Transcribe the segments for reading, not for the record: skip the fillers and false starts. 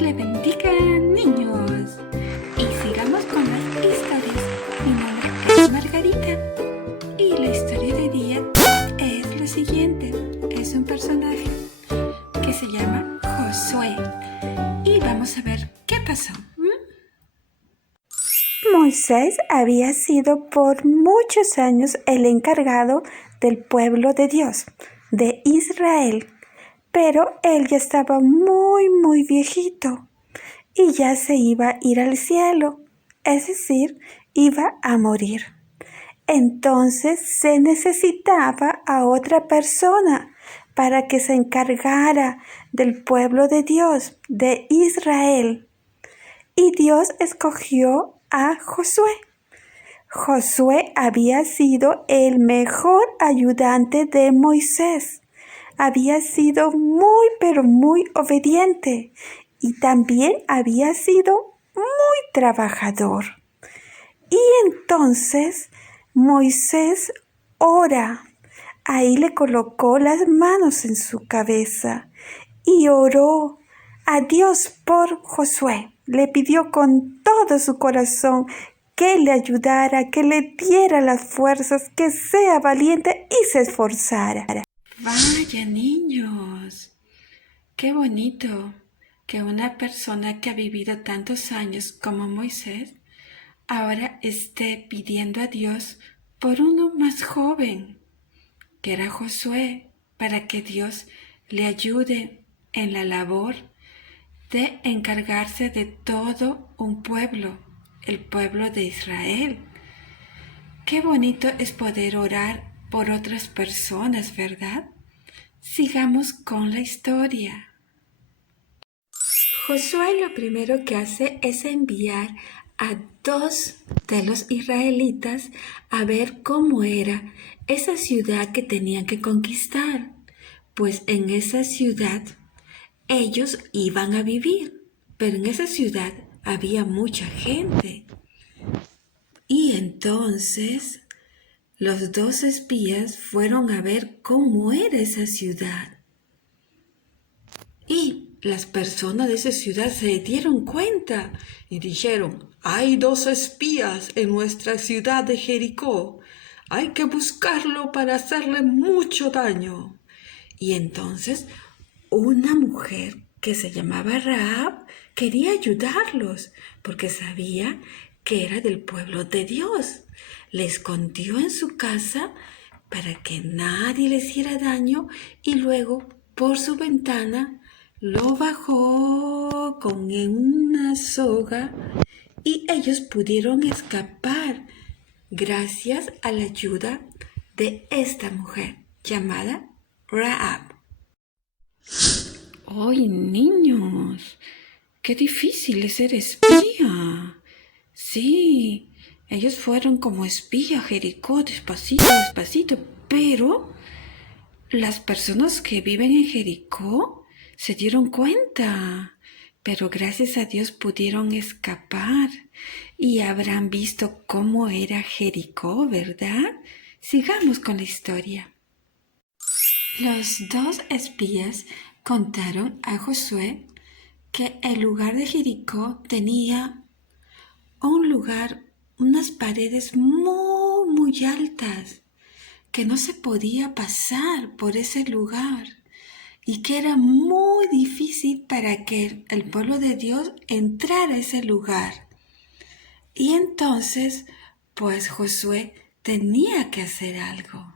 Dios le bendiga, niños. Y sigamos con las historias. Mi nombre es Margarita. Y la historia de hoy día es lo siguiente. Es un personaje que se llama Josué. Y vamos a ver qué pasó. Moisés había sido por muchos años el encargado del pueblo de Dios, de Israel, pero él ya estaba muy viejito y ya se iba a ir al cielo, es decir, iba a morir. Entonces se necesitaba a otra persona para que se encargara del pueblo de Dios, de Israel. Y Dios escogió a Josué. Josué había sido el mejor ayudante de Moisés. Había sido muy obediente y también había sido muy trabajador. Y entonces Moisés ora. Ahí le colocó las manos en su cabeza y oró a Dios por Josué. Le pidió con todo su corazón que le ayudara, que le diera las fuerzas, que sea valiente y se esforzara. Vaya, niños, qué bonito que una persona que ha vivido tantos años como Moisés ahora esté pidiendo a Dios por uno más joven, que era Josué, para que Dios le ayude en la labor de encargarse de todo un pueblo, el pueblo de Israel. Qué bonito es poder orar por otras personas, ¿verdad? Sigamos con la historia. Josué lo primero que hace es enviar a 2 de los israelitas a ver cómo era esa ciudad que tenían que conquistar, pues en esa ciudad ellos iban a vivir, pero en esa ciudad había mucha gente. Y entonces los 2 espías fueron a ver cómo era esa ciudad. Y las personas de esa ciudad se dieron cuenta y dijeron: hay 2 espías en nuestra ciudad de Jericó. Hay que buscarlo para hacerle mucho daño. Y entonces una mujer que se llamaba Rahab quería ayudarlos porque sabía que era del pueblo de Dios. Le escondió en su casa para que nadie le hiciera daño y luego por su ventana lo bajó con una soga y ellos pudieron escapar gracias a la ayuda de esta mujer llamada Rahab. ¡Ay, niños! ¡Qué difícil es ser espía! Sí, ellos fueron como espía a Jericó, despacito, pero las personas que viven en Jericó se dieron cuenta, pero gracias a Dios pudieron escapar y habrán visto cómo era Jericó, ¿verdad? Sigamos con la historia. Los 2 espías contaron a Josué que el lugar de Jericó tenía unas paredes muy altas, que no se podía pasar por ese lugar y que era muy difícil para que el pueblo de Dios entrara a ese lugar. Y entonces, pues Josué tenía que hacer algo.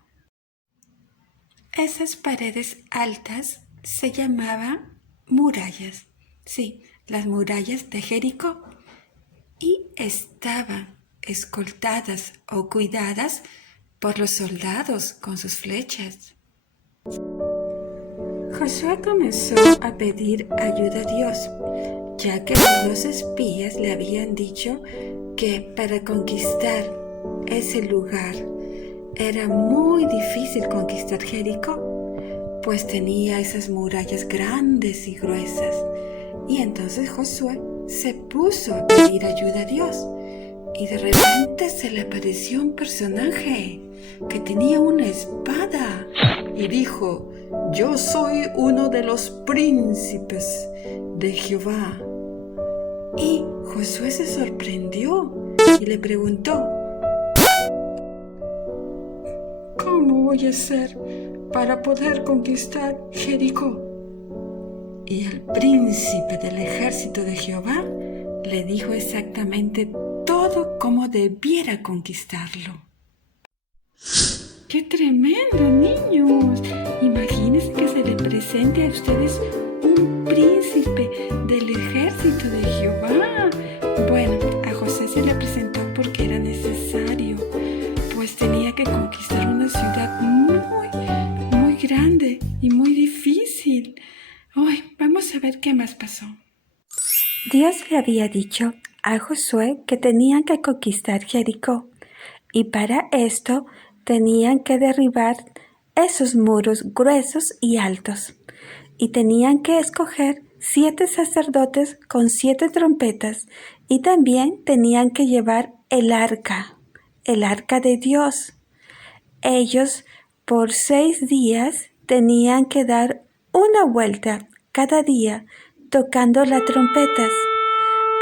Esas paredes altas se llamaban murallas, sí, las murallas de Jericó, y estaban escoltadas o cuidadas por los soldados con sus flechas. Josué comenzó a pedir ayuda a Dios, ya que los 2 espías le habían dicho que para conquistar ese lugar era muy difícil conquistar Jericó, pues tenía esas murallas grandes y gruesas. Y entonces Josué se puso a pedir ayuda a Dios. Y de repente se le apareció un personaje que tenía una espada y dijo: yo soy uno de los príncipes de Jehová. Y Josué se sorprendió y le preguntó: ¿cómo voy a hacer para poder conquistar Jericó? Y el príncipe del ejército de Jehová le dijo exactamente todo cómo debiera conquistarlo. ¡Qué tremendo, niños! Imagínense que se le presente a ustedes un príncipe del ejército de Jehová. Bueno, a José se le presentó porque era necesario, pues tenía que conquistar una ciudad muy grande y muy difícil. Hoy vamos a ver qué más pasó. Dios le había dicho a Josué que tenían que conquistar Jericó, y para esto tenían que derribar esos muros gruesos y altos, y tenían que escoger 7 sacerdotes con 7 trompetas, y también tenían que llevar el arca de Dios. Ellos por 6 días tenían que dar una vuelta cada día tocando las trompetas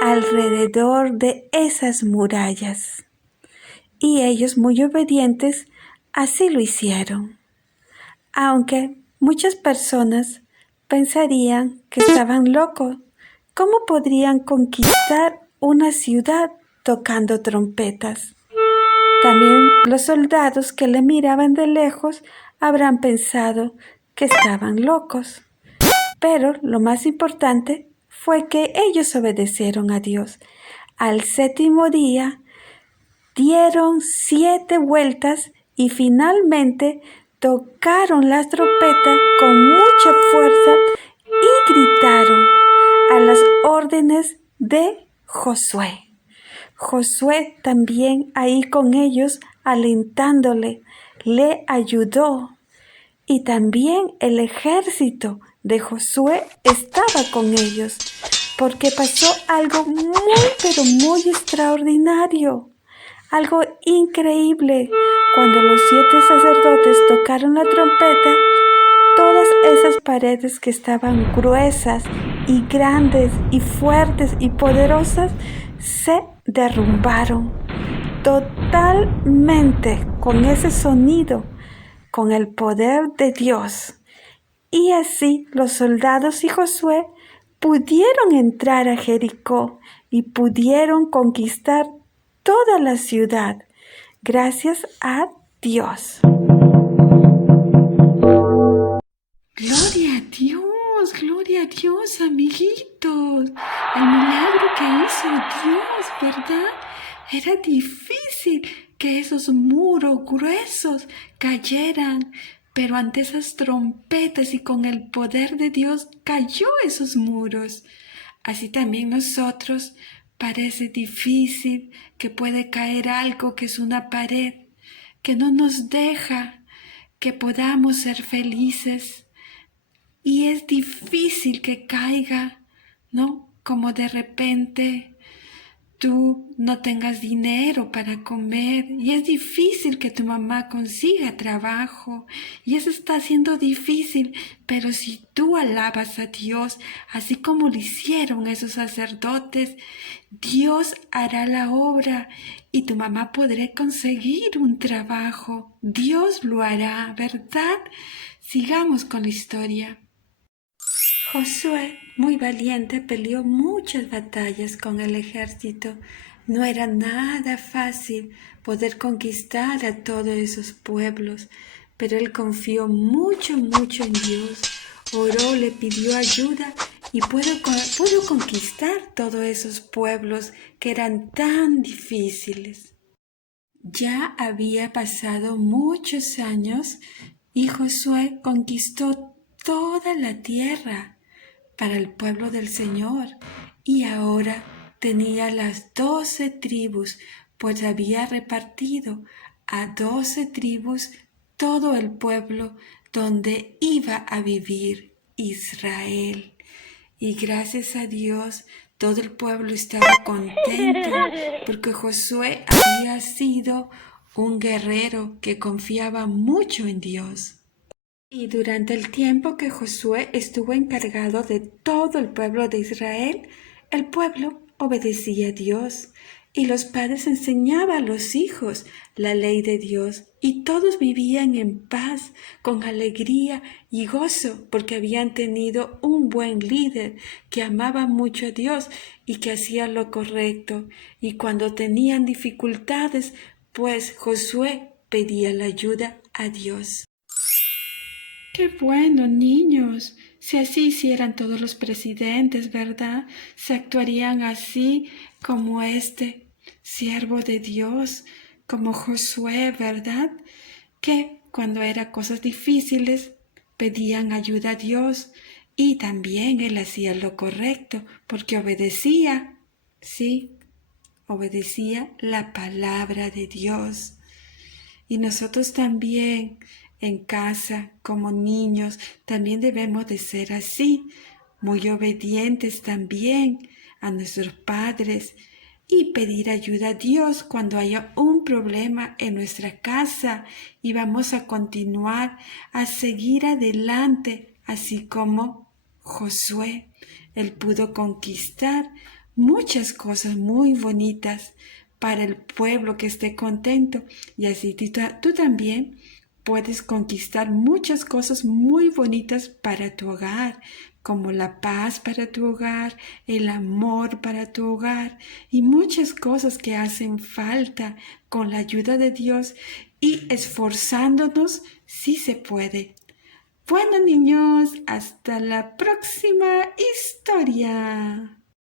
alrededor de esas murallas. Y ellos, muy obedientes, así lo hicieron. Aunque muchas personas pensarían que estaban locos. ¿Cómo podrían conquistar una ciudad tocando trompetas? También los soldados que le miraban de lejos habrán pensado que estaban locos. Pero lo más importante fue que ellos obedecieron a Dios. Al 7º día dieron 7 vueltas y finalmente tocaron las trompetas con mucha fuerza y gritaron a las órdenes de Josué. Josué también ahí con ellos alentándole, le ayudó. Y también el ejército de Josué estaba con ellos, porque pasó algo pero muy extraordinario, algo increíble. Cuando los 7 sacerdotes tocaron la trompeta, todas esas paredes que estaban gruesas y grandes y fuertes y poderosas se derrumbaron totalmente con ese sonido, con el poder de Dios. Y así los soldados y Josué pudieron entrar a Jericó y pudieron conquistar toda la ciudad, gracias a Dios. Gloria a Dios, amiguitos. El milagro que hizo Dios, ¿verdad? Era difícil que esos muros gruesos cayeran, pero ante esas trompetas y con el poder de Dios cayó esos muros. Así también nosotros parece difícil que puede caer algo que es una pared, que no nos deja que podamos ser felices. Y es difícil que caiga, ¿no? Como de repente tú no tengas dinero para comer y es difícil que tu mamá consiga trabajo y eso está siendo difícil, pero si tú alabas a Dios, así como lo hicieron esos sacerdotes, Dios hará la obra y tu mamá podrá conseguir un trabajo. Dios lo hará, ¿verdad? Sigamos con la historia. Josué, muy valiente, peleó muchas batallas con el ejército. No era nada fácil poder conquistar a todos esos pueblos, pero él confió mucho en Dios. Oró, le pidió ayuda y pudo conquistar todos esos pueblos que eran tan difíciles. Ya había pasado muchos años y Josué conquistó toda la tierra para el pueblo del Señor y ahora tenía las 12 tribus, pues había repartido a 12 tribus todo el pueblo donde iba a vivir Israel. Y gracias a Dios todo el pueblo estaba contento porque Josué había sido un guerrero que confiaba mucho en Dios. Y durante el tiempo que Josué estuvo encargado de todo el pueblo de Israel, el pueblo obedecía a Dios y los padres enseñaban a los hijos la ley de Dios y todos vivían en paz, con alegría y gozo porque habían tenido un buen líder que amaba mucho a Dios y que hacía lo correcto. Y cuando tenían dificultades, pues Josué pedía la ayuda a Dios. Qué bueno, niños. Si así hicieran todos los presidentes, ¿verdad? Se actuarían así como este siervo de Dios, como Josué, ¿verdad? Que cuando eran cosas difíciles pedían ayuda a Dios y también él hacía lo correcto porque obedecía, sí, obedecía la palabra de Dios. Y nosotros también en casa, como niños, también debemos de ser así, muy obedientes también a nuestros padres y pedir ayuda a Dios cuando haya un problema en nuestra casa y vamos a continuar a seguir adelante, así como Josué. Él pudo conquistar muchas cosas muy bonitas para el pueblo que esté contento y así tú también puedes conquistar muchas cosas muy bonitas para tu hogar, como la paz para tu hogar, el amor para tu hogar y muchas cosas que hacen falta con la ayuda de Dios y esforzándonos sí se puede. Bueno, niños, hasta la próxima historia.